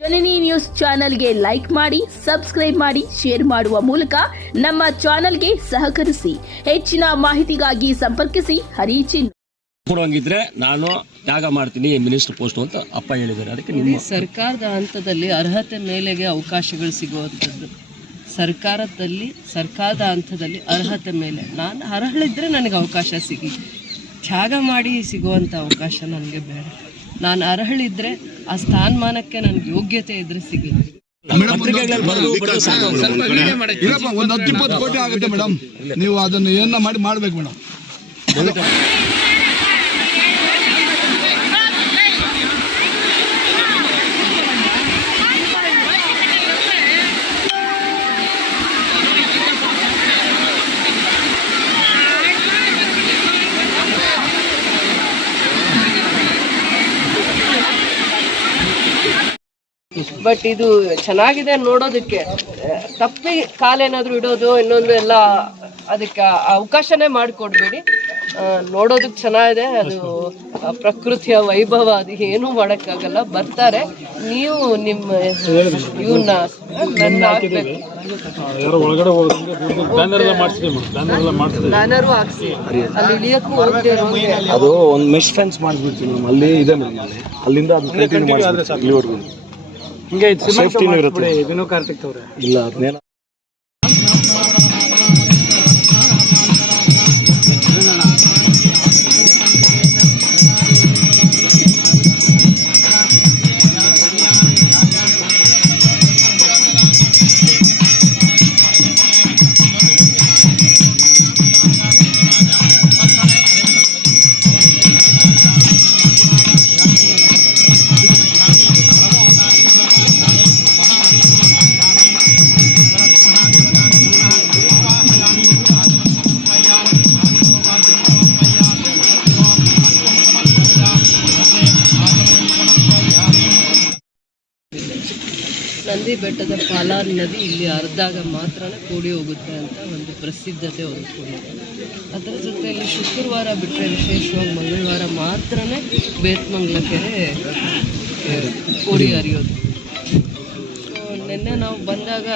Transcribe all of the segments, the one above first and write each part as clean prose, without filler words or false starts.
ಜನನಿ news ಚಾನೆಲ್ಗೆ like ಮಾಡಿ, subscribe ಮಾಡಿ, ಶೇರ್ ಮಾಡುವ ಮೂಲಕ ನಮ್ಮ ಚಾನೆಲ್ಗೆ ಸಹಕರಿಸಿ. ಹೆಚ್ಚಿನ ಮಾಹಿತಿಗಾಗಿ ಸಂಪರ್ಕಿಸಿ ಹರಿಚಿನ್. ಕೊಡುವಂಗಿದ್ರೆ ನಾನು ತ್ಯಾಗ ಮಾಡ್ತೀನಿ ಮಿನಿಸ್ಟರ್ ಪೋಸ್ಟ್ ಅಂತ ಅಪ್ಪ ಹೇಳಿದ್ದಾರೆ. ಅದಕ್ಕೆ ನಿಮ್ಮ ಸರ್ಕಾರದ ಹಂತದಲ್ಲಿ ಅರ್ಹತೆ ಮೇಲೆಗೆ ಅವಕಾಶಗಳು ಸಿಗುವಂಥದ್ದು. ಸರ್ಕಾರದ ಹಂತದಲ್ಲಿ ಅರ್ಹತೆ ಮೇಲೆ ನಾನು ಅರ್ಹಳಿದ್ರೆ ನನಗೆ ಅವಕಾಶ ಸಿಗಿ, ತ್ಯಾಗ ಮಾಡಿ ಸಿಗುವಂಥ ಅವಕಾಶ ನನಗೆ ಬೇಡ. ನಾನು ಅರ್ಹಳಿದ್ರೆ ಆ ಸ್ಥಾನಮಾನಕ್ಕೆ ನನಗೆ ಯೋಗ್ಯತೆ ಇದ್ರೆ ಸಿಗಿ. ಒಂದು 10-20 ಕೋಟಿ ಆಗುತ್ತೆ ಮೇಡಮ್. ನೀವು ಅದನ್ನು ಏನ ಮಾಡ್ಬೇಕು ಮೇಡಮ್. ಬಟ್ ಇದು ಚೆನ್ನಾಗಿದೆ ನೋಡೋದಕ್ಕೆ. ತಪ್ಪಿ ಕಾಲೇನಾದರೂ ಇಡೋದು ಇನ್ನೊಂದು ಎಲ್ಲ ಅದಕ್ಕೆ ಅವಕಾಶನೇ ಮಾಡಿಕೊಡ್ಬೇಡಿ. ನೋಡೋದಕ್ಕೆ ಚೆನ್ನಾಗಿದೆ. ಅದು ಪ್ರಕೃತಿಯ ವೈಭವ, ಅದು ಏನೂ ಮಾಡೋಕ್ಕಾಗಲ್ಲ. ಬರ್ತಾರೆ, ನೀವು ನಿಮ್ಮ ಇವನ್ನ ನನ್ನ ಹಾಕ್ಬೇಕು, ಬ್ಯಾನರು ಹಾಕ್ಸಿ. ಅಲ್ಲಿ ಇಳಿಯಕ್ಕೂ ಹೋಗದೆ ಅದು ಒಂದು ಮೆಶ್ ಫೆನ್ಸ್ ಮಾಡಿಸ್ಬಿಡ್ತೀವಿ ನಮ್ಮ ಅಲ್ಲಿ ಇದೆ ಮೇಲೆ, ಅಲ್ಲಿಂದ ಇಲ್ಲಿವರೆಗೂ ಹಿಂಗೆ ಸೇಫ್ಟಿನೂ ಇರುತ್ತೆ. ಇದನ್ನು ಕಾರ್ತಿಕ್ ಅವ್ರೆ ಇಲ್ಲ ಅದನ್ನೇನು ನಂದಿ ಬೆಟ್ಟದ ಪಾಲಾರ್ ನದಿ ಇಲ್ಲಿ ಹರಿದಾಗ ಮಾತ್ರ ಕೂಡಿ ಹೋಗುತ್ತೆ ಅಂತ ಒಂದು ಪ್ರಸಿದ್ಧತೆ ಹೊಂದ್ಕೊಂಡಿದೆ. ಅದರ ಜೊತೆಯಲ್ಲಿ ಶುಕ್ರವಾರ ಬಿಟ್ಟರೆ ವಿಶೇಷವಾಗಿ ಮಂಗಳವಾರ ಮಾತ್ರ ಬೇತ್ಮಂಗ್ಲ ಕೆರೆ ಕೂಡಿ ಹರಿಯೋದು. ನಿನ್ನೆ ನಾವು ಬಂದಾಗ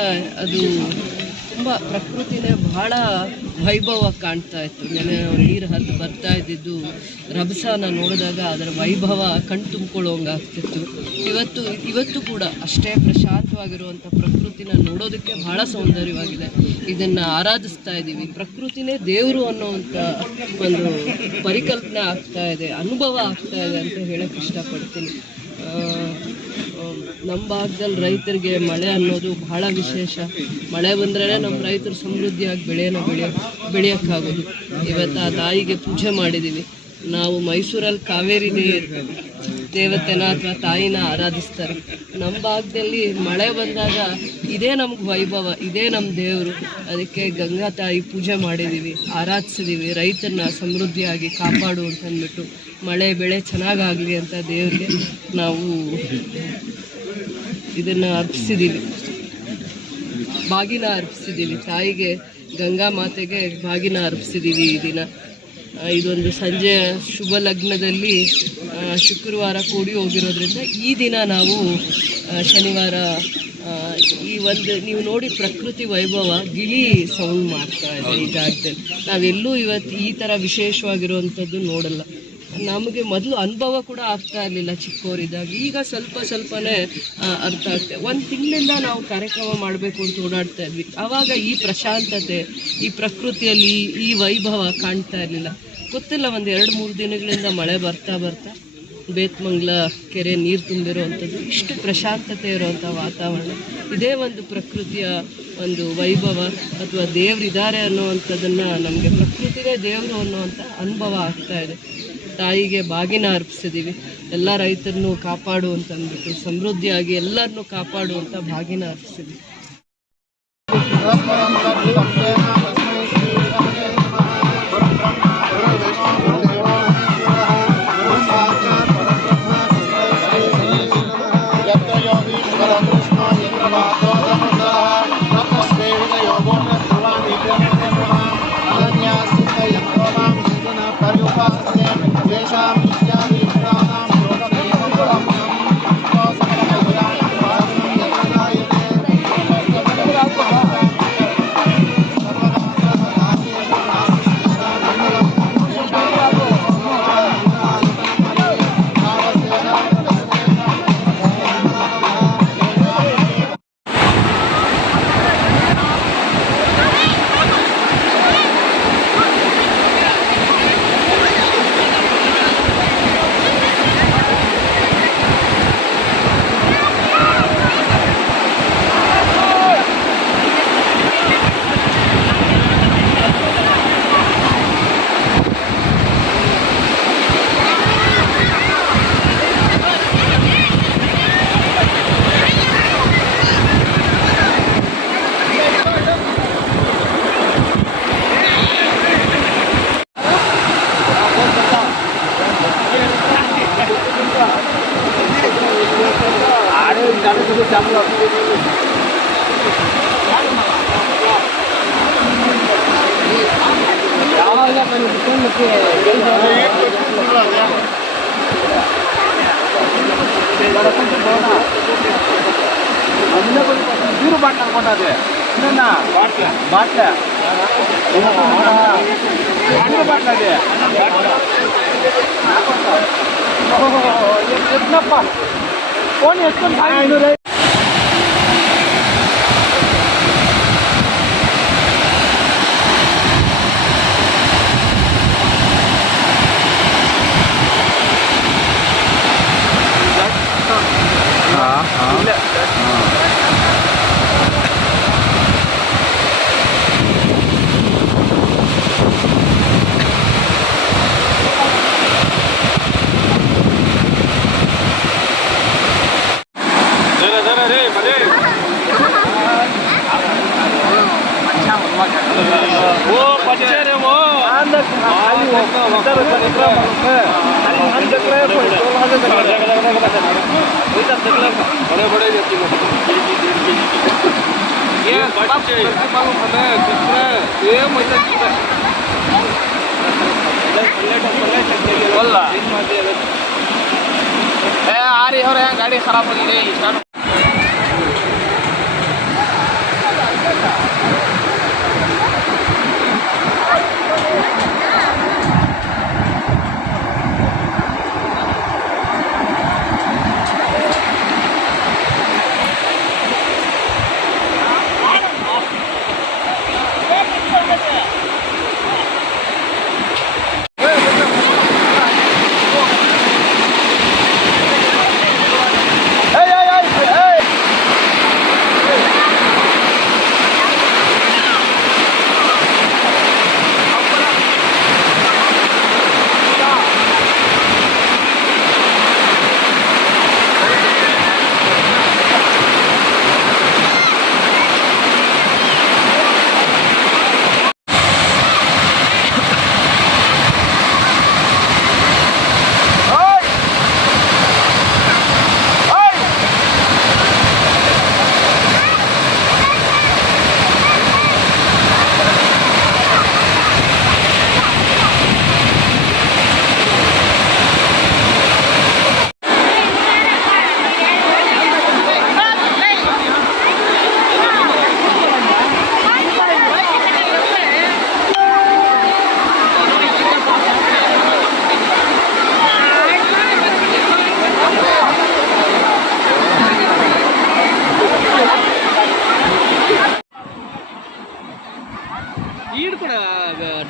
ಅದು ತುಂಬ ಪ್ರಕೃತಿನೇ ಬಹಳ ವೈಭವ ಕಾಣ್ತಾ ಇತ್ತು. ನೆನೆ ನೀರು ಹರಿದು ಬರ್ತಾ ಇದ್ದಿದ್ದು ರಭಸನ ನೋಡಿದಾಗ ಅದರ ವೈಭವ ಕಣ್ ತುಂಬಿಕೊಳ್ಳೋಂಗೆ ಆಗ್ತಿತ್ತು. ಇವತ್ತು ಕೂಡ ಅಷ್ಟೇ ಪ್ರಶಾಂತವಾಗಿರುವಂಥ ಪ್ರಕೃತಿನ ನೋಡೋದಕ್ಕೆ ಬಹಳ ಸೌಂದರ್ಯವಾಗಿದೆ. ಇದನ್ನು ಆರಾಧಿಸ್ತಾ ಇದ್ದೀವಿ. ಪ್ರಕೃತಿನೇ ದೇವರು ಅನ್ನೋವಂಥ ಒಂದು ಪರಿಕಲ್ಪನೆ ಆಗ್ತಾ ಇದೆ, ಅನುಭವ ಆಗ್ತಾ ಇದೆ ಅಂತ ಹೇಳಕ್ಕೆ ಇಷ್ಟಪಡ್ತೀನಿ. ನಮ್ಮ ಭಾಗದಲ್ಲಿ ರೈತರಿಗೆ ಮಳೆ ಅನ್ನೋದು ಬಹಳ ವಿಶೇಷ. ಮಳೆ ಬಂದ್ರೇ ನಮ್ಮ ರೈತರು ಸಮೃದ್ಧಿಯಾಗಿ ಬೆಳೆಯೋಕ್ಕಾಗೋದು. ಇವತ್ತು ಆ ತಾಯಿಗೆ ಪೂಜೆ ಮಾಡಿದ್ದೀವಿ ನಾವು. ಮೈಸೂರಲ್ಲಿ ಕಾವೇರಿ ದೇವತೆನ ಅಥವಾ ತಾಯಿನ ಆರಾಧಿಸ್ತಾರೆ. ನಮ್ಮ ಭಾಗದಲ್ಲಿ ಮಳೆ ಬಂದಾಗ ಇದೇ ನಮ್ಗೆ ವೈಭವ, ಇದೇ ನಮ್ಮ ದೇವರು. ಅದಕ್ಕೆ ಗಂಗಾ ತಾಯಿ ಪೂಜೆ ಮಾಡಿದ್ದೀವಿ, ಆರಾಧಿಸಿದ್ದೀವಿ. ರೈತರನ್ನ ಸಮೃದ್ಧಿಯಾಗಿ ಕಾಪಾಡು ಅಂತ ಅಂದ್ಬಿಟ್ಟು ಮಳೆ ಬೆಳೆ ಚೆನ್ನಾಗಾಗಲಿ ಅಂತ ದೇವರಿಗೆ ನಾವು ಇದನ್ನು ಅರ್ಪಿಸಿದ್ದೀವಿ, ಬಾಗಿನ ಅರ್ಪಿಸಿದ್ದೀವಿ. ತಾಯಿಗೆ ಗಂಗಾ ಮಾತೆಗೆ ಬಾಗಿನ ಅರ್ಪಿಸಿದ್ದೀವಿ ಈ ದಿನ. ಇದೊಂದು ಸಂಜೆ ಶುಭ ಲಗ್ನದಲ್ಲಿ ಶುಕ್ರವಾರ ಕೂಡಿ ಹೋಗಿರೋದ್ರಿಂದ ಈ ದಿನ ನಾವು ಶನಿವಾರ ಈ ಒಂದು ನೀವು ನೋಡಿ ಪ್ರಕೃತಿ ವೈಭವ ಗಿಳಿ ಸೌಂಡ್ ಮಾಡ್ತಾ ಇದೆ ಈ ಜಾಗದಲ್ಲಿ. ನಾವೆಲ್ಲೂ ಇವತ್ತು ಈ ಥರ ವಿಶೇಷವಾಗಿರುವಂಥದ್ದು ನೋಡಲ್ಲ. ನಮಗೆ ಮೊದಲು ಅನುಭವ ಕೂಡ ಆಗ್ತಾ ಇರಲಿಲ್ಲ ಚಿಕ್ಕವರಿದ್ದಾಗ. ಈಗ ಸ್ವಲ್ಪನೇ ಅರ್ಥ ಆಗ್ತದೆ. ಒಂದು ತಿಂಗಳಿಂದ ನಾವು ಕಾರ್ಯಕ್ರಮ ಮಾಡಬೇಕು ಅಂತ ಓಡಾಡ್ತಾ ಇದ್ವಿ. ಆವಾಗ ಈ ಪ್ರಶಾಂತತೆ, ಈ ಪ್ರಕೃತಿಯಲ್ಲಿ ಈ ವೈಭವ ಕಾಣ್ತಾ ಇರಲಿಲ್ಲ. ಗೊತ್ತಿಲ್ಲ, ಒಂದು 2-3 ದಿನಗಳಿಂದ ಮಳೆ ಬರ್ತಾ ಬೇತ್ಮಂಗ್ಲ ಕೆರೆ ನೀರು ತುಂಬಿರುವಂಥದ್ದು, ಇಷ್ಟು ಪ್ರಶಾಂತತೆ ಇರುವಂಥ ವಾತಾವರಣ. ಇದೇ ಒಂದು ಪ್ರಕೃತಿಯ ಒಂದು ವೈಭವ ಅಥವಾ ದೇವರಿದ್ದಾರೆ ಅನ್ನುವಂಥದ್ದನ್ನು ನಮಗೆ ಪ್ರಕೃತಿನೇ ದೇವರು ಅನ್ನುವಂಥ ಅನುಭವ ಆಗ್ತಾ ಇದೆ. ತಾಯಿಗೆ ಬಾಗಿನ ಅರ್ಪಿಸಿದ್ದೀವಿ. ಎಲ್ಲ ರೈತರನ್ನು ಕಾಪಾಡು ಅಂತ ಅಂದ್ಬಿಟ್ಟು ಸಮೃದ್ಧಿಯಾಗಿ ಎಲ್ಲರನ್ನೂ ಕಾಪಾಡು ಅಂತ ಬಾಗಿನ ಅರ್ಪಿಸಿದ್ದೀವಿ. देशां ನೀರು ಬಾಟ್ಲ ಅನ್ಕೊಂಡದೆ ಬಾಟ್ಲ ಬಾಟ್ಲದೆ ಎಷ್ಟಪ್ಪ ಫೋನ್ ಎಷ್ಟೊಂದು 500 आ रही हो रहे हैं गाड़ी खराब हो गई है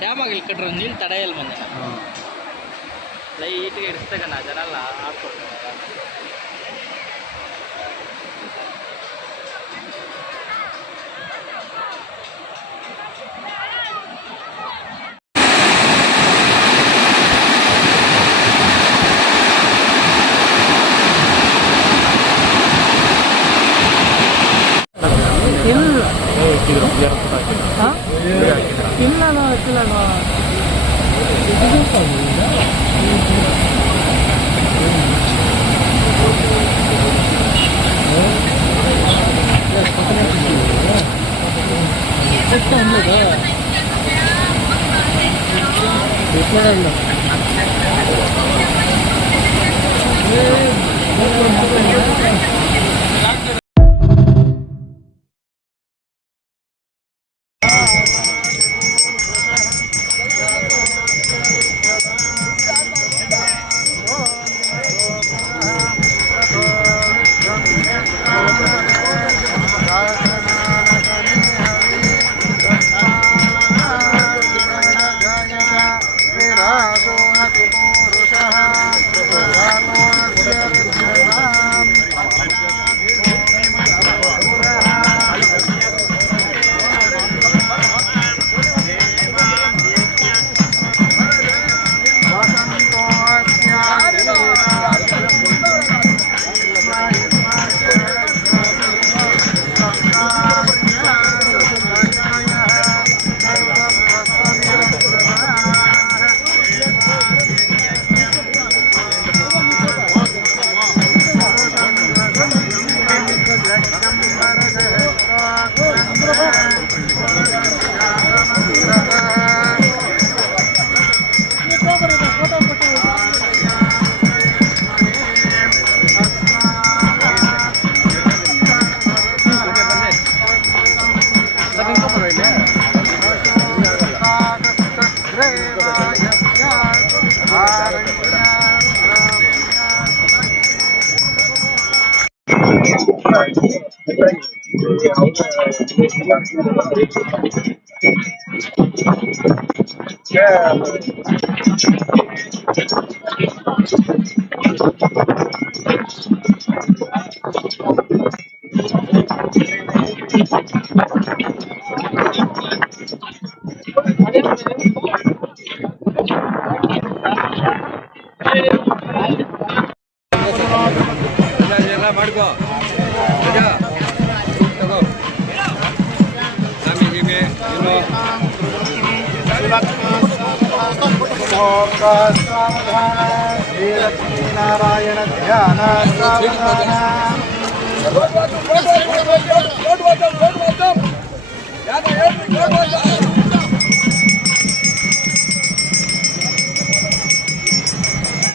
ಡ್ಯಾಮ್ ಆಗಲಿ ಕಟ್ರೆ ನೀರು ತಡೆಯಲ್ಲ ಬಂದ ಲೈಟ್ಗೆ ಇಡಿಸ್ದಾಗ ನಾ ಜನ ಎಲ್ಲ ಹಾಕ್ಕೊಡ್ತಾರೆ ಮಾಡ್ಕೋ ತಗೋ ಸ್ವಾಮಿ ನೀನು ಶ್ರೀಲಕ್ಷ್ಮೀನಾರಾಯಣ ಧ್ಯಾನ ಯಾಕೆ